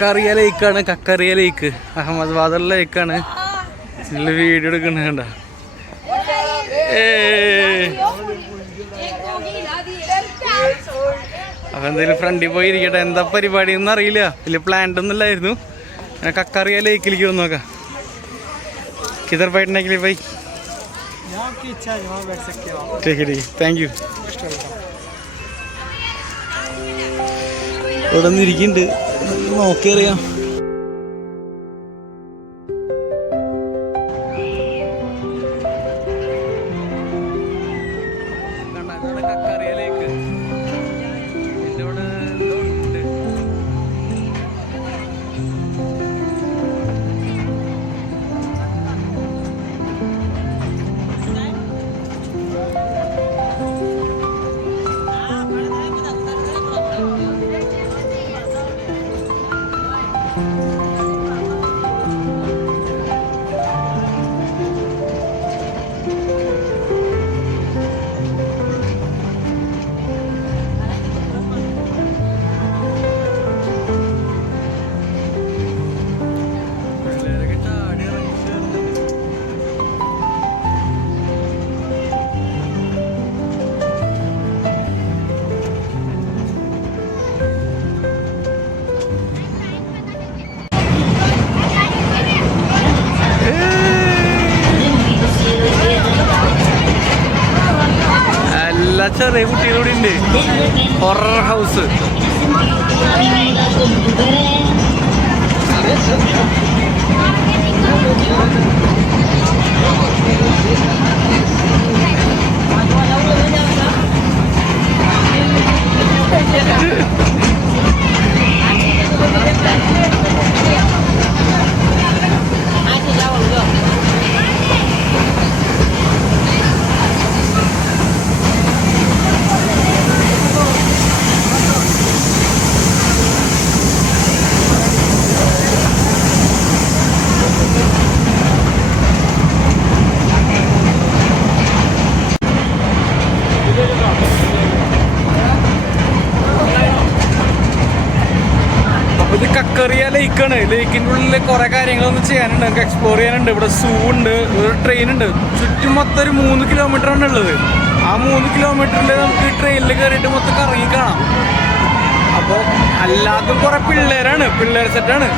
കക്കറിയ ലേക്കാണ്. കക്കറിയ ലേക്ക് അഹമ്മദാബാദുള്ള ലേക്കാണ്. വീഡിയോ എടുക്കണ കണ്ട. അപ്പൊ എന്തായാലും ഫ്രണ്ടിൽ പോയി ഇരിക്കട്ടെ. എന്താ പരിപാടി ഒന്നും അറിയില്ല, വലിയ പ്ലാന്റ് ഒന്നും ഇല്ലായിരുന്നു. കക്കറിയ ലേക്കിലേക്ക് വന്ന് നോക്കാം. किधर बैठने के लिए भाई? यहाँ की इच्छा है, वहाँ बैठ सकते हो आप. ठीक है, थैंक यू. ഇവിടെ നിന്നിരിക്കുന്നുണ്ട്, നോക്കിയറിയാം. ചെറിയ കുട്ടികളൂടെ ഉണ്ട്. Horror house. ഇത് കക്കറിയ ലേക്കാണ്. ലേക്കിൻ്റെ ഉള്ളിൽ കുറേ കാര്യങ്ങളൊന്നും ചെയ്യാനുണ്ട്, നമുക്ക് എക്സ്പ്ലോർ ചെയ്യാനുണ്ട്. ഇവിടെ സൂ ഉണ്ട്, ഒരു ട്രെയിൻ ഉണ്ട്. ചുറ്റും മൊത്തം ഒരു 3 കിലോമീറ്ററാണ് ഉള്ളത്. ആ 3 കിലോമീറ്ററിൽ നമുക്ക് ട്രെയിനിൽ കയറിയിട്ട് മൊത്തം കറങ്ങി കാണാം. അപ്പോൾ അല്ലാതും കുറേ പിള്ളേർ സെറ്റാണ്.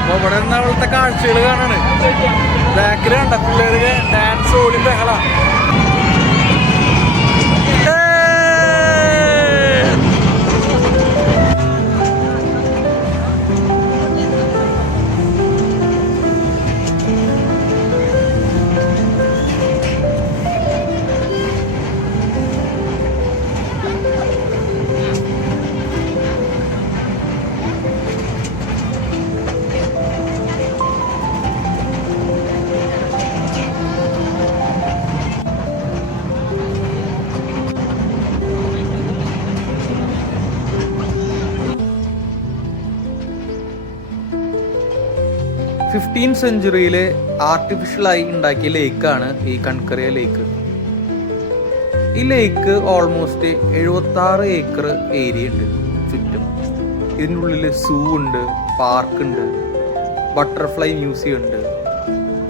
അപ്പോൾ ഇവിടെ നിന്ന് അവിടുത്തെ കാഴ്ചകൾ കാണാണ്. ബാക്കിൽ കണ്ട പിള്ളേർ ഡാൻസ് ഓടി ബഹള. 15th സെഞ്ച്വറിയിലെ ആർട്ടിഫിഷ്യലായി ഉണ്ടാക്കിയ ലേക്കാണ് ഈ കൺകറിയ ലേക്ക്. ഈ ലേക്ക് ഓൾമോസ്റ്റ് 76 ഏക്കർ ഏരിയ ഉണ്ട് ചുറ്റും. ഇതിൻ്റെ ഉള്ളിൽ സൂ ഉണ്ട്, പാർക്കുണ്ട്, ബട്ടർഫ്ലൈ മ്യൂസിയം ഉണ്ട്,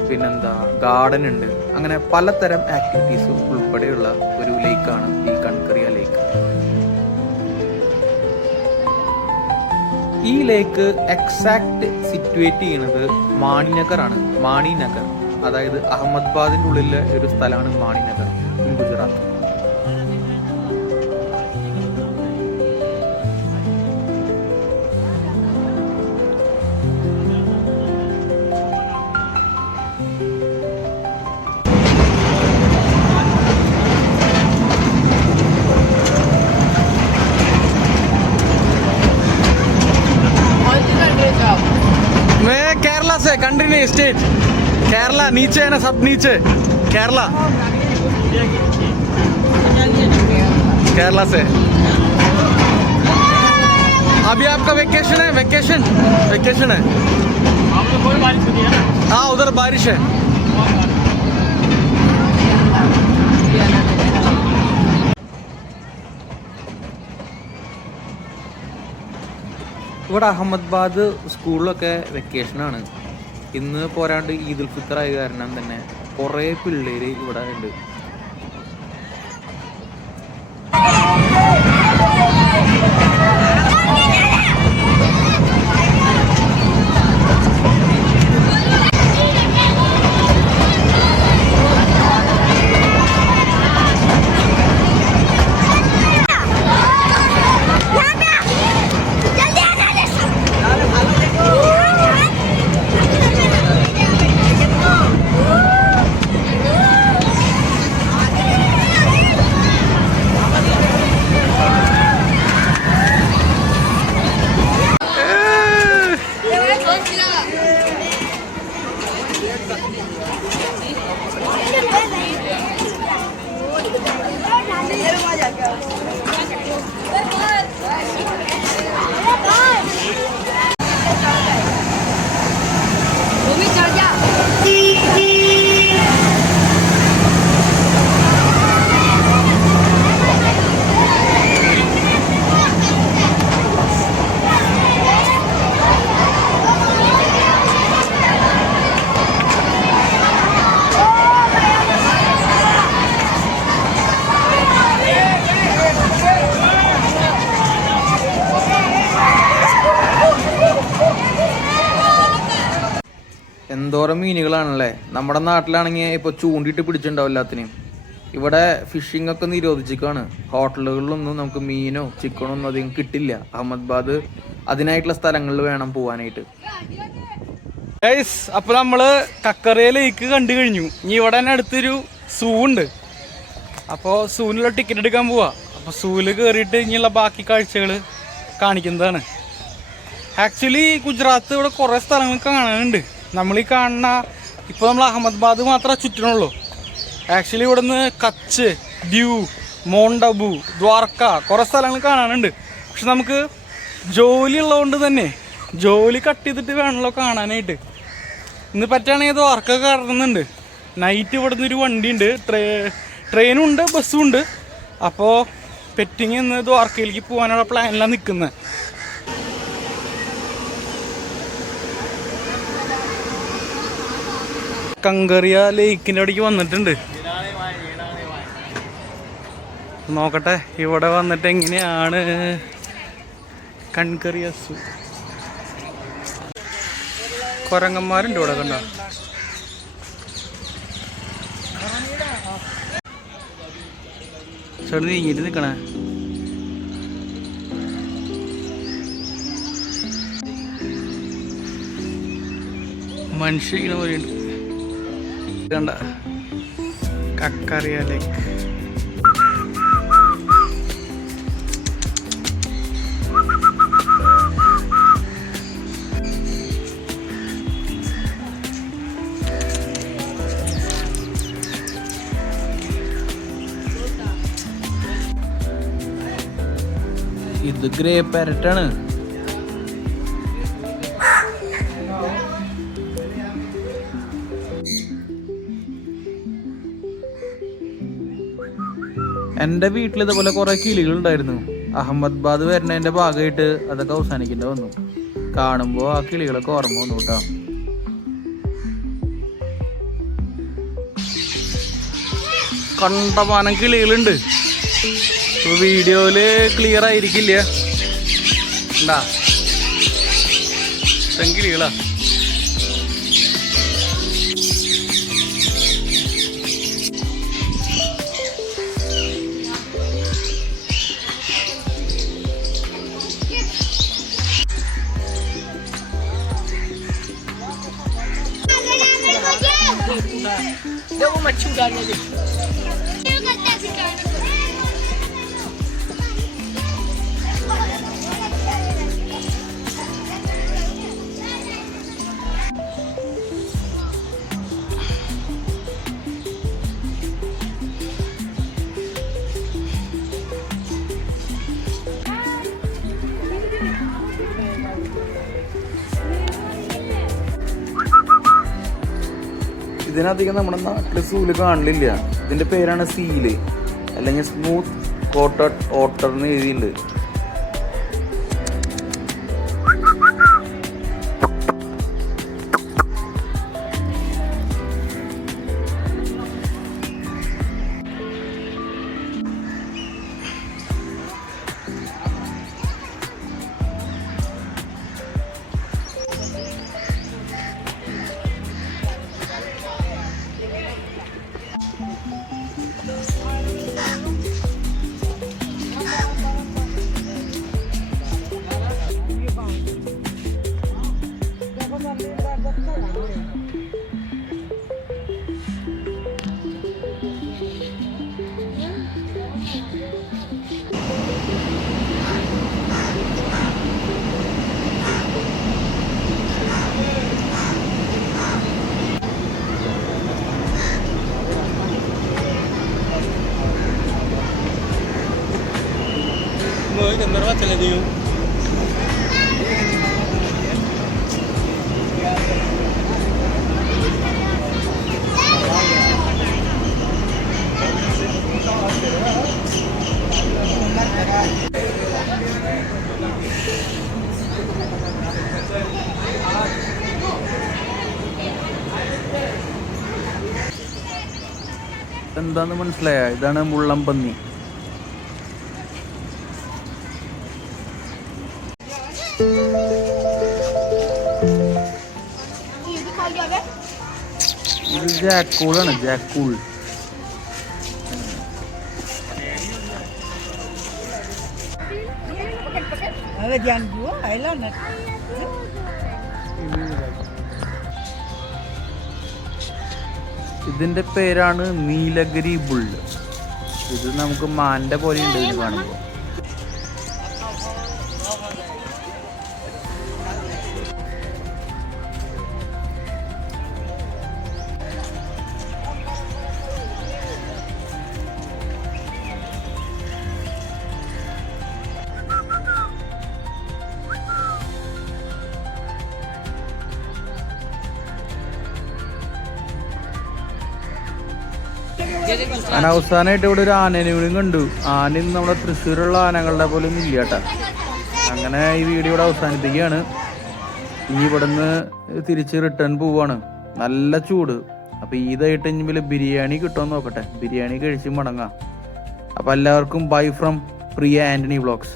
പിന്നെന്താ ഗാർഡൻ ഉണ്ട്. അങ്ങനെ പലതരം ആക്ടിവിറ്റീസും ഉൾപ്പെടെയുള്ള ഒരു ലേക്കാണ് ഈ കൺകറിയ ലേക്ക്. ഈ ലേക്ക് എക്സാക്ട് സിറ്റുവേറ്റ് ചെയ്യുന്നത് മാണിനഗറാണ്. മാണിനഗർ, അതായത് അഹമ്മദാബാദിൻ്റെ ഉള്ളിലെ ഒരു സ്ഥലമാണ് മാണിനഗർ, ഗുജറാത്ത്. से कंटिन्यू स्टेट केरला नीचे है ना, सब नीचे केरला से। अभी आपका वेकेशन है, वेकेशन है। हाँ उधर बारिश है। ഇവിടെ അഹമ്മദാബാദ് സ്കൂളിലൊക്കെ വെക്കേഷനാണ്. ഇന്ന് പോരാണ്ട് ഈദുൽ ഫിത്തർ ആയ കാരണം തന്നെ കുറേ പിള്ളേര് ഇവിടെ ഉണ്ട്. എന്തോരം മീനുകളാണല്ലേ. നമ്മുടെ നാട്ടിലാണെങ്കിൽ ഇപ്പോൾ ചൂണ്ടിയിട്ട് പിടിച്ചിട്ടുണ്ടാവും എല്ലാത്തിനെയും. ഇവിടെ ഫിഷിംഗ് ഒക്കെ നിരോധിച്ചിരിക്കുകയാണ്. ഹോട്ടലുകളിലൊന്നും നമുക്ക് മീനോ ചിക്കനോ ഒന്നും അധികം കിട്ടില്ല. അഹമ്മദാബാദ് അതിനായിട്ടുള്ള സ്ഥലങ്ങളിൽ വേണം പോവാനായിട്ട്. അപ്പൊ നമ്മള് കക്കറിയ ലേക്ക് കണ്ടു കഴിഞ്ഞു. ഇനി ഇവിടെ തന്നെ അടുത്തൊരു സൂ ഉണ്ട്. അപ്പോൾ സൂവിനുള്ള ടിക്കറ്റ് എടുക്കാൻ പോവാ. അപ്പോൾ സൂവിൽ കയറിയിട്ട് ഇനിയുള്ള ബാക്കി കാഴ്ചകൾ കാണിക്കുന്നതാണ്. ആക്ച്വലി ഗുജറാത്ത് ഇവിടെ കുറേ സ്ഥലങ്ങൾ കാണാനുണ്ട്. നമ്മൾ ഈ കാണുന്ന ഇപ്പോൾ നമ്മൾ അഹമ്മദാബാദ് മാത്രമേ ചുറ്റിനുള്ളൂ. ആക്ച്വലി ഇവിടെ നിന്ന് കച്ച്, ദ്യൂ, മൗണ്ട് അബു, ദ്വാരക്ക കുറേ സ്ഥലങ്ങൾ കാണാനുണ്ട്. പക്ഷെ നമുക്ക് ജോലി ഉള്ളതുകൊണ്ട് തന്നെ ജോലി കട്ട് ചെയ്തിട്ട് വേണമല്ലോ കാണാനായിട്ട്. ഇന്ന് പറ്റുകയാണെങ്കിൽ ദ്വാരക്ക കയറുന്നുണ്ട്. നൈറ്റ് ഇവിടെ നിന്നൊരു വണ്ടിയുണ്ട്, ട്രെയിനും ഉണ്ട്, ബസ്സും ഉണ്ട്. അപ്പോൾ പെറ്റിങ് ഇന്ന് ദ്വാരക്കയിലേക്ക് പോകാനുള്ള പ്ലാനിലാണ് നിൽക്കുന്നത്. കങ്കറിയ ലേക്കിൻ്റെ അവിടേക്ക് വന്നിട്ടുണ്ട്. നോക്കട്ടെ ഇവിടെ വന്നിട്ട് എങ്ങനെയാണ് കൺകറിയ സൂ. കുരങ്ങന്മാരുണ്ട് ഇവിടെ, കണ്ടോ? ചെറു നീങ്ങിട്ട് നിൽക്കണേ. മനുഷ്യ ഇങ്ങനെ പോലെയുണ്ട്. കണ്ട കക്കറിയ ലേക്ക്. ഇത് ഗ്രേ പാരറ്റാണ്. എൻ്റെ വീട്ടിൽ ഇതുപോലെ കുറേ കിളികളുണ്ടായിരുന്നു. അഹമ്മദാബാദ് വരുന്നതിൻ്റെ ഭാഗമായിട്ട് അതൊക്കെ അവസാനിക്കേണ്ടി വന്നു. കാണുമ്പോൾ ആ കിളികളൊക്കെ ഓർമ്മ വന്നു കേട്ടോ. കണ്ടമാനം കിളികളുണ്ട്. വീഡിയോയില് ക്ലിയർ ആയിരിക്കില്ല. ഉണ്ടാ കിളികളാ. Devo machucare lì. ഇതിനധികം നമ്മുടെ നാട്ടിൽ സൂല് കാണില്ല. ഇതിന്റെ പേരാണ് സീല്, അല്ലെങ്കിൽ സ്മൂത്ത് കോട്ടഡ് ഓട്ടർ എന്ന് എഴുതിയിട്ടുണ്ട്. mới cần nó bắt là điều എന്താന്ന് മനസ്സിലായ? ഇതാണ് മുള്ളംപന്നി. ഇത് ജാക്കൂളാണ്, ജാക്കൂൾ. ഇതിന്റെ പേരാണ് നീലഗിരി ബുള്ള്. ഇത് നമുക്ക് മാന്റെ പോലെ ഉണ്ട് ഇതിന് കാണുമ്പോൾ. ഞാൻ അവസാനമായിട്ട് ഇവിടെ ഒരു ആനേനെയും കണ്ടു. ആനയും നമ്മുടെ തൃശ്ശൂരുള്ള ആനകളുടെ പോലെ ഒന്നും ഇല്ല കേട്ടാ. അങ്ങനെ ഈ വീഡിയോ ഇവിടെ അവസാനിപ്പിക്കുകയാണ്. ഇനി ഇവിടുന്ന് തിരിച്ച് റിട്ടേൺ പോവാണ്. നല്ല ചൂട്. അപ്പൊ ഈതായിട്ട് ഇനി ബിരിയാണി കിട്ടുമെന്ന് നോക്കട്ടെ. ബിരിയാണി കഴിച്ച് മടങ്ങാം. അപ്പൊ എല്ലാവർക്കും bye from Priya Antony vlogs.